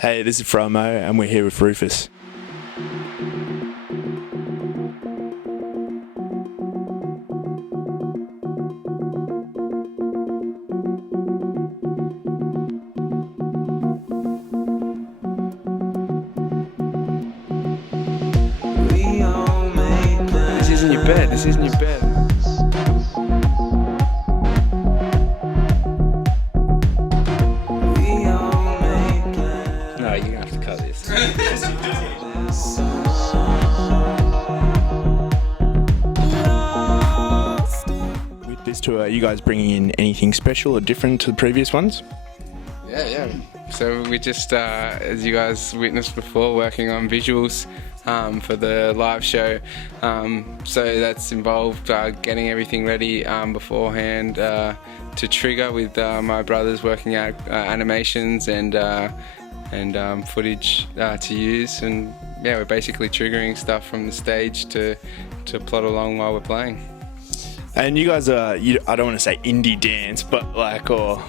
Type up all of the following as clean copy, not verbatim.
Hey, this is Fromo, and we're here with Rufus. This isn't your bed. This isn't your bed. No, you're gonna have to cut this. With this tour, are you guys bringing in anything special or different to the previous ones? Yeah. So we just, as you guys witnessed before, working on visuals for the live show. So that's involved getting everything ready beforehand to trigger with my brothers working out animations and footage to use. And yeah, we're basically triggering stuff from the stage to plot along while we're playing. And you guys are, I don't want to say indie dance, but like, or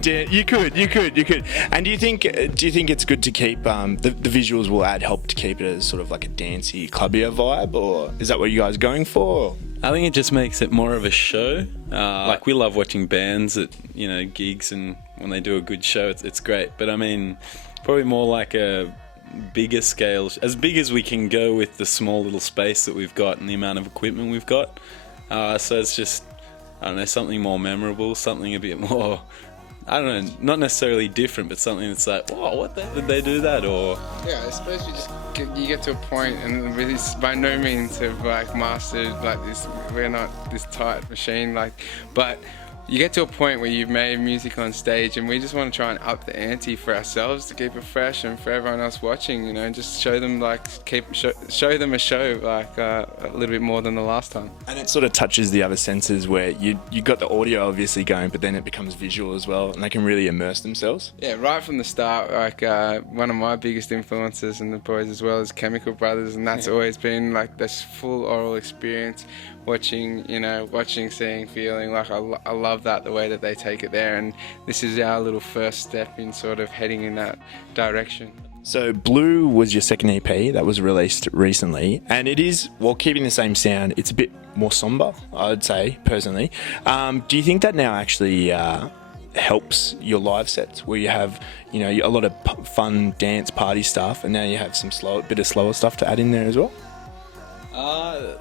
you could. And do you think it's good to keep the visuals will help to keep it as sort of like a dancey, clubbier vibe, or is that what you guys are going for? I think it just makes it more of a show. Like, we love watching bands at gigs, and when they do a good show, it's great. But I mean, probably more like a bigger scale, as big as we can go with the small little space that we've got and the amount of equipment we've got. So it's just, I don't know, something more memorable, something a bit more, I don't know, not necessarily different, but something that's like, whoa, what the hell did they do that? Or yeah, I suppose you get to a point, and really by no means have like mastered like this. We're not this tight machine, but you get to a point where you've made music on stage, and we just want to try and up the ante for ourselves to keep it fresh, and for everyone else watching, just show them show them a show like a little bit more than the last time. And it sort of touches the other senses where you got the audio obviously going, but then it becomes visual as well, and they can really immerse themselves. Yeah, right from the start, like one of my biggest influences, and the boys as well, is Chemical Brothers, and that's always been like this full oral experience, watching, seeing, feeling. Like I love that, the way that they take it there, and this is our little first step in sort of heading in that direction. So Blue was your second EP that was released recently, and it is, while keeping the same sound, it's a bit more somber, I'd say, personally. Do you think that now actually helps your live sets, where you have a lot of fun dance party stuff, and now you have some bit of slower stuff to add in there as well?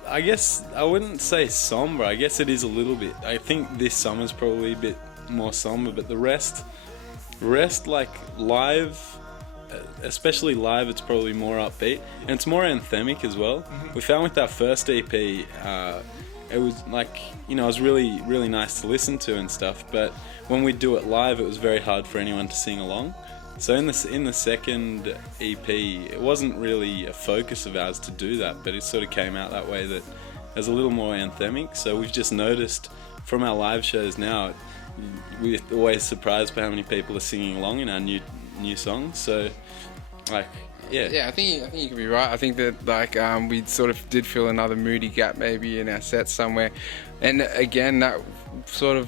I guess I wouldn't say somber. I guess it is a little bit. I think this summer's probably a bit more somber, but the rest like live, especially live, it's probably more upbeat, and it's more anthemic as well. We found with our first EP, it was like, it was really, really nice to listen to and stuff, but when we do it live, it was very hard for anyone to sing along. So in the second EP, it wasn't really a focus of ours to do that, but it sort of came out that way, that it was a little more anthemic. So we've just noticed from our live shows now, we're always surprised by how many people are singing along in our new songs. So, like, yeah. Yeah, I think you could be right. I think that we sort of did feel another moody gap maybe in our set somewhere, and again that sort of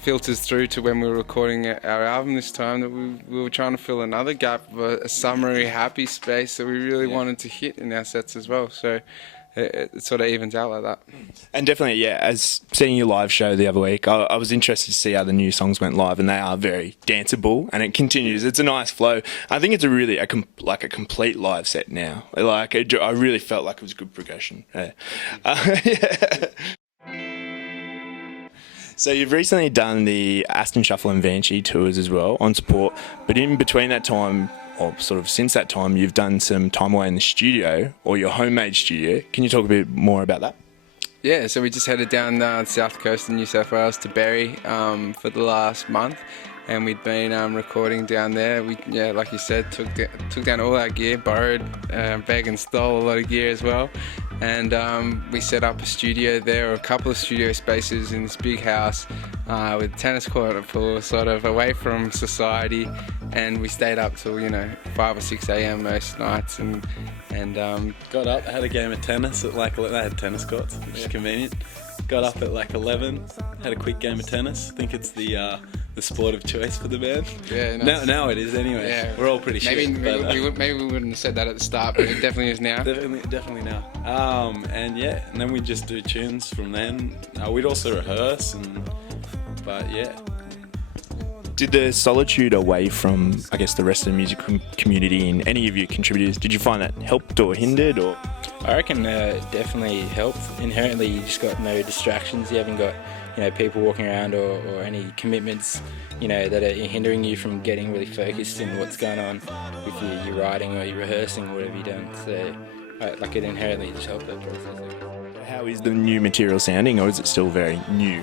filters through to when we were recording our album this time, that we were trying to fill another gap, a summery, happy space that we really wanted to hit in our sets as well. So it sort of evens out like that. And definitely, yeah, as seeing your live show the other week, I was interested to see how the new songs went live, and they are very danceable, and it continues. It's a nice flow. I think it's a really a complete live set now. Like, I really felt like it was a good progression. Yeah. Yeah. So you've recently done the Aston Shuffle and Banshee tours as well on support, but in between that time, or sort of since that time, you've done some time away in the studio, or your homemade studio. Can you talk a bit more about that? Yeah, so we just headed down the south coast of New South Wales to Berry for the last month, and we'd been recording down there. We, like you said, took down all our gear, borrowed, begged and stole a lot of gear as well. And we set up a studio there, or a couple of studio spaces in this big house with a tennis court and a pool, sort of away from society. And we stayed up till 5 or 6 a.m. most nights, and got up, had a game of tennis at they had tennis courts, which is convenient. Got up at 11, had a quick game of tennis. I think it's the the sport of choice for the band. Yeah, nice. Now it is anyway. Yeah. We're all pretty Maybe shit. But, maybe we wouldn't have said that at the start, but it definitely is now. definitely now. And then we just do tunes from then. We'd also rehearse, but yeah. Did the solitude away from, I guess, the rest of the music community and any of your contributors, did you find that helped or hindered? Or I reckon definitely helped. Inherently, you just got no distractions. You haven't got, people walking around or any commitments, that are hindering you from getting really focused in what's going on with your writing or your rehearsing or whatever you're doing. So, it inherently just helped that process. how is the new material sounding, or is it still very new?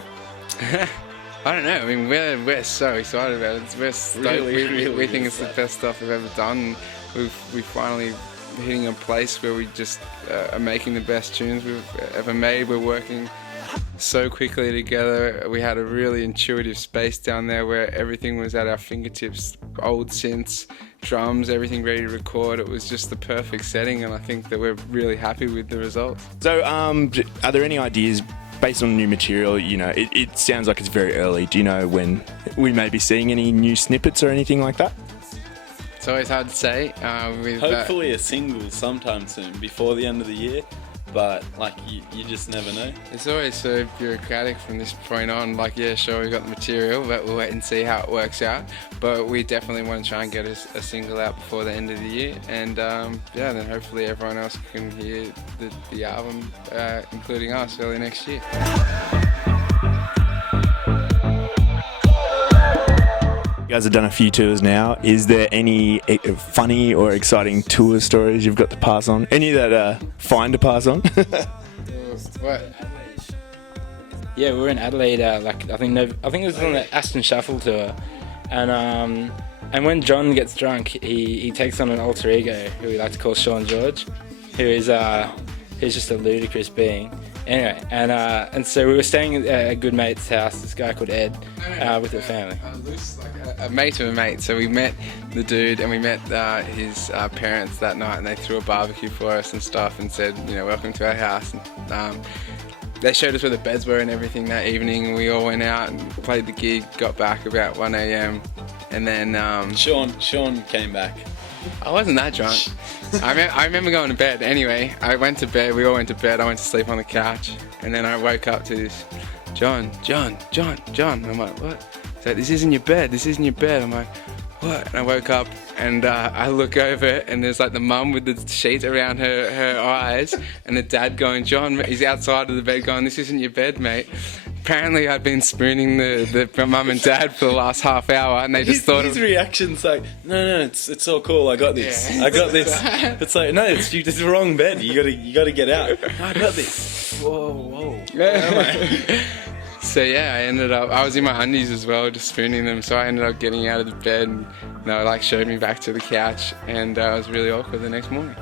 I don't know. I mean, we're so excited about it. We're stoked. We think it's the best stuff we've ever done. We finally hitting a place where we just are making the best tunes we've ever made. We're working so quickly together. We had a really intuitive space down there where everything was at our fingertips. Old synths, drums, everything ready to record. It was just the perfect setting, and I think that we're really happy with the results. So, are there any ideas based on new material? It sounds like it's very early. Do you know when we may be seeing any new snippets or anything like that? It's always hard to say. Hopefully a single sometime soon, before the end of the year. But you just never know. It's always so bureaucratic from this point on. Sure, we got the material, but we'll wait and see how it works out. But we definitely want to try and get a single out before the end of the year, and then hopefully everyone else can hear the album, including us, early next year. You guys have done a few tours now. Is there any funny or exciting tour stories you've got to pass on? Any that are fine to pass on? What? Yeah, we were in Adelaide. I think it was on the Aston Shuffle tour, and when John gets drunk, he takes on an alter ego who we like to call Sean George, who's just a ludicrous being. Anyway, and so we were staying at a good mate's house, this guy called Ed, with the family. A mate of a mate. So we met the dude and we met his parents that night, and they threw a barbecue for us and stuff and said, welcome to our house. And, they showed us where the beds were and everything that evening. We all went out and played the gig, got back about 1 a.m. and then... Sean came back. I wasn't that drunk. I remember going to bed. Anyway, I went to bed. We all went to bed. I went to sleep on the couch. And then I woke up to this, John. I'm like, what? He's like, this isn't your bed. I'm like, what? And I woke up and I look over and there's the mum with the sheet around her eyes and the dad going, John, he's outside of the bed going, this isn't your bed, mate. Apparently I'd been spooning the mum and dad for the last half hour, and they just thought his reaction's no, it's all cool. I got this. Yeah. I got this. It's like, no, it's the wrong bed. You gotta get out. No, I got this. Whoa. Where am I? So I was in my undies as well, just spooning them. So I ended up getting out of the bed, and they showed me back to the couch, and it was really awkward the next morning.